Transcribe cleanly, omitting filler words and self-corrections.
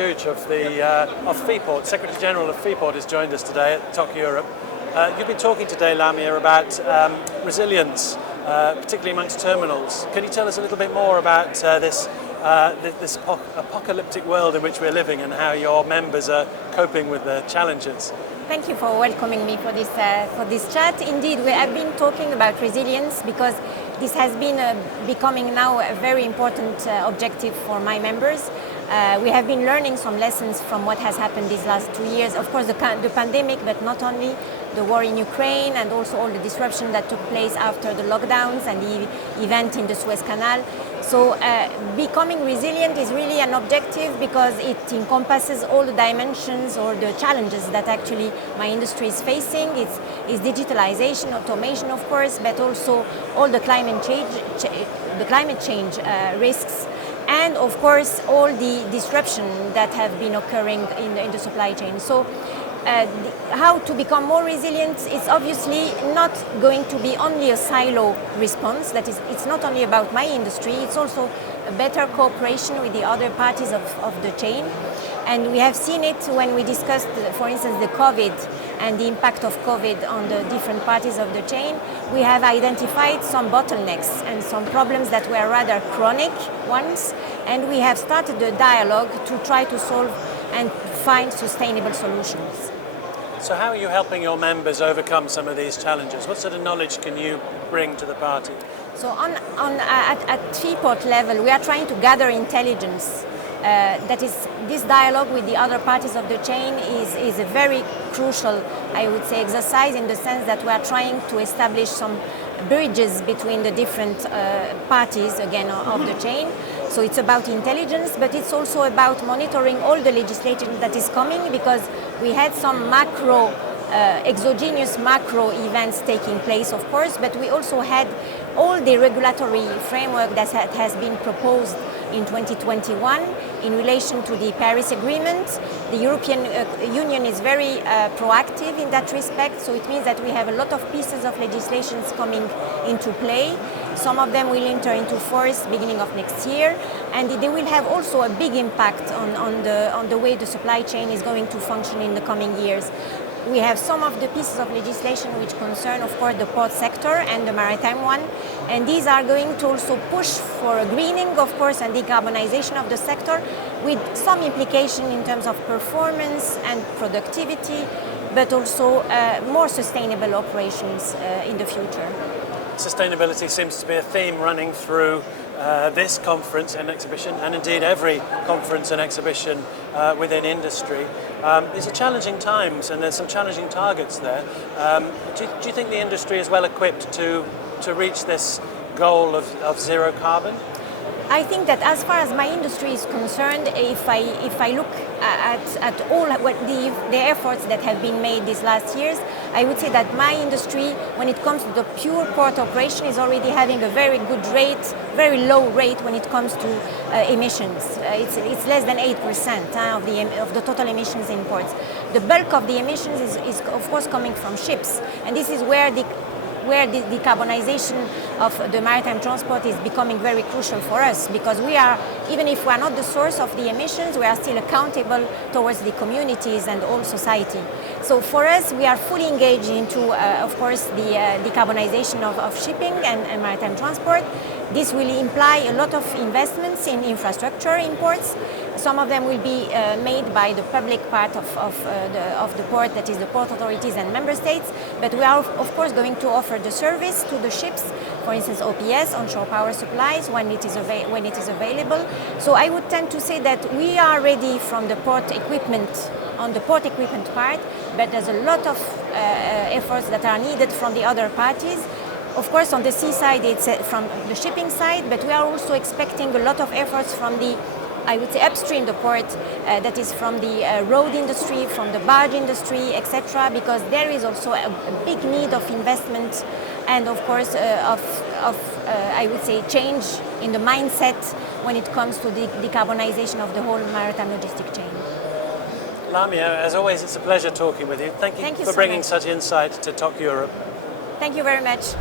Kedjouj of FEPORT, Secretary General of FEPORT, has joined us today at TOC Europe. You've been talking today, Lamia, about resilience, particularly amongst terminals. Can you tell us a little bit more about this apocalyptic world in which we're living and how your members are coping with the challenges? Thank you for welcoming me for this chat. Indeed, we have been talking about resilience because this has been becoming now a very important objective for my members. We have been learning some lessons from what has happened these last 2 years. Of course, the pandemic, but not only the war in Ukraine and also all the disruption that took place after the lockdowns and the event in the Suez Canal. So becoming resilient is really an objective because it encompasses all the dimensions or the challenges that actually my industry is facing. It's digitalization, automation, of course, but also all the climate change risks. And of course, all the disruption that have been occurring in the supply chain. So how to become more resilient is obviously not going to be only a silo response. That is, it's not only about my industry, it's also a better cooperation with the other parties of the chain. And we have seen it when we discussed, for instance, the COVID and the impact of COVID on the different parties of the chain. We have identified some bottlenecks and some problems that were rather chronic ones, and we have started a dialogue to try to solve and find sustainable solutions. So how are you helping your members overcome some of these challenges? What sort of knowledge can you bring to the party? So at FEPORT level, we are trying to gather intelligence. That is, this dialogue with the other parties of the chain is a very crucial, I would say, exercise in the sense that we are trying to establish some bridges between the different parties, again, of the chain. So it's about intelligence, but it's also about monitoring all the legislation that is coming, because we had some exogenous macro events taking place, of course, but we also had all the regulatory framework that has been proposed in 2021 in relation to the Paris Agreement. The European Union is very proactive in that respect, so it means that we have a lot of pieces of legislation coming into play. Some of them will enter into force beginning of next year, and they will have also a big impact on the way the supply chain is going to function in the coming years. We have some of the pieces of legislation which concern, of course, the port sector and the maritime one, and these are going to also push for a greening, of course, and decarbonization of the sector, with some implication in terms of performance and productivity, but also more sustainable operations in the future. Sustainability seems to be a theme running through this conference and exhibition, and indeed every conference and exhibition within industry. These are challenging times, and there's some challenging targets there. Do you think the industry is well equipped to reach this goal of zero carbon? I think that as far as my industry is concerned, if I look at all the efforts that have been made these last years, I would say that my industry, when it comes to the pure port operation, is already having a very good rate, very low rate when it comes to emissions. It's less than 8% of the total emissions in ports. The bulk of the emissions is of course coming from ships, and this is where the decarbonization of the maritime transport is becoming very crucial for us, because we are, even if we are not the source of the emissions, we are still accountable towards the communities and all society. So for us, we are fully engaged into, of course, the decarbonization of shipping and maritime transport. This will imply a lot of investments in infrastructure in ports. Some of them will be made by the public part of the port, that is the port authorities and member states, but we are of course going to offer the service to the ships, for instance OPS, onshore power supplies, when it is available. So I would tend to say that we are ready from the port equipment, on the port equipment part, but there's a lot of efforts that are needed from the other parties. Of course, on the sea side, it's from the shipping side, but we are also expecting a lot of efforts from the, I would say, upstream the port, that is from the road industry, from the barge industry, etc., because there is also a big need of investment and, of course, I would say, change in the mindset when it comes to the decarbonization of the whole maritime logistic chain. Lamia, as always, it's a pleasure talking with you. Thank you for bringing such insight to TOC Europe. Thank you very much.